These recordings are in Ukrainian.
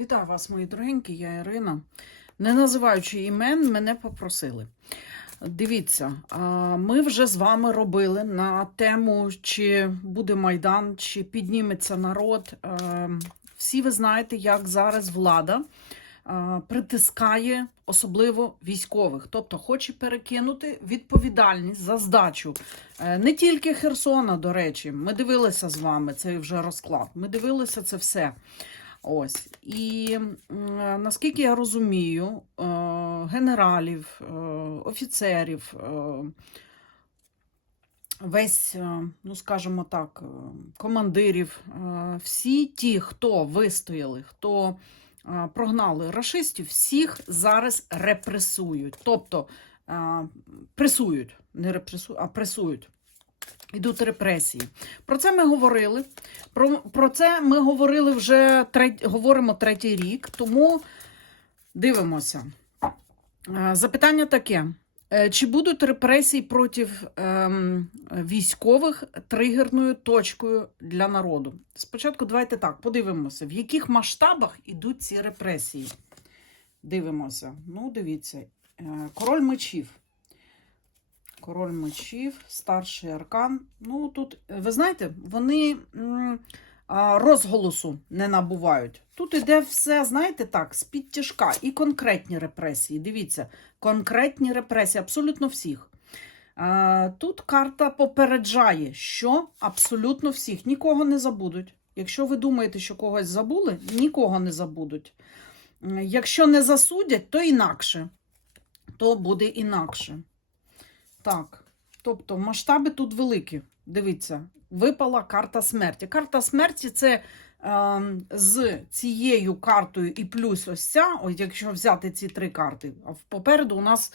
Вітаю вас, мої дорогенькі, я Ірина. Не називаючи імен, мене попросили. Дивіться, ми вже з вами робили на тему, чи буде Майдан, чи підніметься народ. Е, Всі ви знаєте, як зараз влада е, притискає особливо військових, тобто хоче перекинути відповідальність за здачу Е, не тільки Херсона, до речі. Ми дивилися з вами цей вже розклад. Ми дивилися це все. Ось. І е, наскільки я розумію, е, генералів, е, офіцерів, весь, ну скажімо так, командирів, всі ті, хто вистояли, хто прогнали рашистів, всіх зараз репресують. Тобто пресують, не репресують, а пресують. Йдуть репресії. Про це ми говорили. Про, про це ми говорили вже треть, говоримо третій рік, тому дивимося. Е, Запитання таке: Е, чи будуть репресії проти ем, військових тригерною точкою для народу? Спочатку давайте так подивимося, в яких масштабах ідуть ці репресії. Дивимося. Ну, дивіться, Е, король мечів. Король мечів, старший аркан. Ну, тут, е, ви знаєте, вони розголосу не набувають. Тут іде все, знаєте, так, з-під тяжка. І конкретні репресії. Дивіться, конкретні репресії абсолютно всіх. Тут карта попереджає, що абсолютно всіх нікого не забудуть. Якщо ви думаєте, що когось забули, нікого не забудуть. Якщо не засудять, то інакше. То буде інакше. Так, тобто масштаби тут великі. Дивіться, випала карта смерті. Карта смерті це е, з цією картою і плюс ось ця, ось якщо взяти ці три карти. А попереду у нас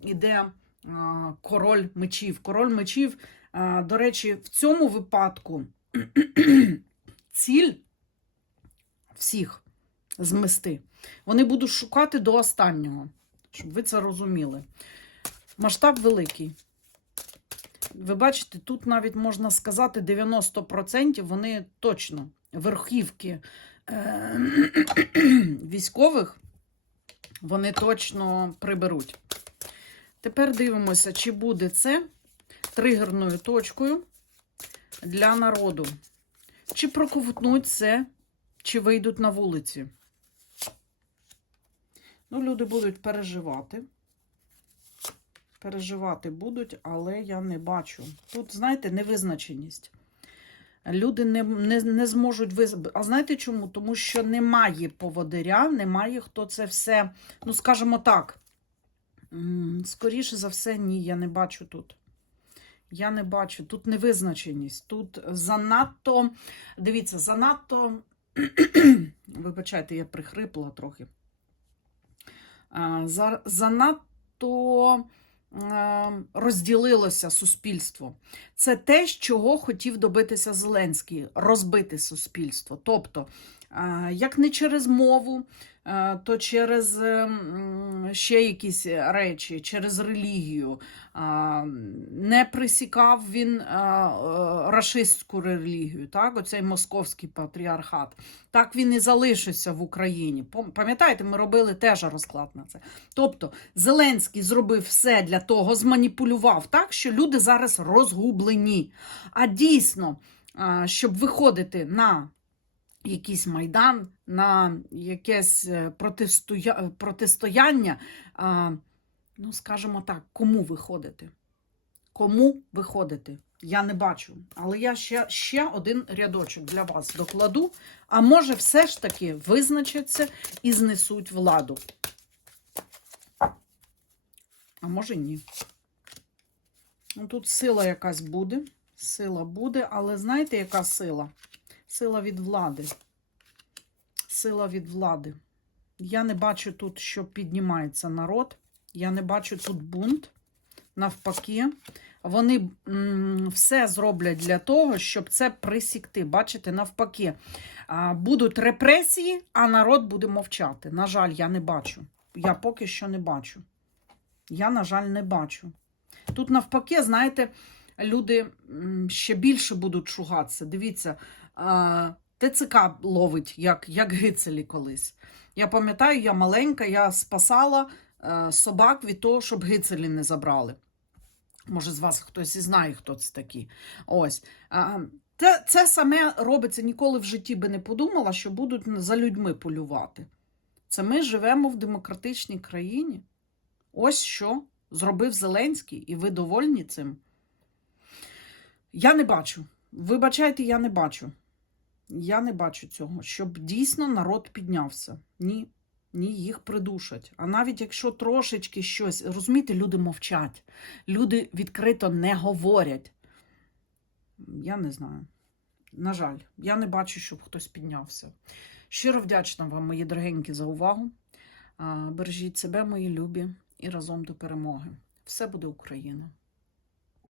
іде е, король мечів. Король мечів, е, до речі, в цьому випадку ціль всіх змести. Вони будуть шукати до останнього, щоб ви це розуміли. Масштаб великий. Ви бачите, тут навіть можна сказати 90% вони точно верхівки е- військових вони точно приберуть. Тепер дивимося, чи буде це тригерною точкою для народу. Чи проковтнуть це, чи вийдуть на вулиці. Ну, люди будуть переживати переживати будуть, але я не бачу. Тут, знаєте, невизначеність. Люди не, не, не зможуть виз... А знаєте чому? Тому що немає поводиря, немає хто це все, ну, скажімо так. Скоріше за все, ні, я не бачу тут. Я не бачу. Тут невизначеність. Тут занадто, дивіться, занадто. Вибачайте, я прихрипла трохи. За- Занадто розділилося суспільство. Це те, чого хотів добитися Зеленський розбити суспільство. Тобто, як не через мову, то через е, ще якісь речі, через релігію. Не присікав він е, рашистську релігію, так? оцей московський патріархат. Так він і залишився в Україні. Пам'ятаєте, ми робили теж розклад на це. Тобто Зеленський зробив все для того, зманіпулював так, що люди зараз розгублені. А дійсно, щоб виходити на якийсь майдан, на якесь е, протистоя... протистояння, а, ну, скажімо так, кому виходити? Кому виходити? Я не бачу. Але я ще, ще один рядочок для вас докладу. А може, все ж таки визначаться і знесуть владу. А може ні. Ну, тут сила якась буде. Сила буде, але знаєте, яка сила? Сила від влади. Сила від влади. Я не бачу тут, що піднімається народ. Я не бачу тут бунт. Навпаки, вони все зроблять для того, щоб це присікти. Бачите, навпаки, будуть репресії, а народ буде мовчати. На жаль, я не бачу. Я поки що не бачу. Я, на жаль, не бачу. Тут, навпаки, знаєте, люди ще більше будуть шугатися. Дивіться, ТЦК ловить, як, як гицелі колись. Я пам'ятаю, я маленька, я спасала е, собак від того, щоб гицелі не забрали. Може, з вас хтось і знає, хто це такі. Ось. Це, це саме робиться ніколи в житті би не подумала, що будуть за людьми полювати. Це ми живемо в демократичній країні. Ось що зробив Зеленський, і ви довольні цим. Я не бачу. Вибачайте, я не бачу. Я не бачу цього, щоб дійсно народ піднявся. Ні. Ні, їх придушать. А навіть якщо трошечки щось, розумієте, люди мовчать, люди відкрито не говорять. Я не знаю. На жаль, я не бачу, щоб хтось піднявся. Щиро вдячна вам, мої дорогенькі, за увагу. Бережіть себе, мої любі, і разом до перемоги. Все буде Україна!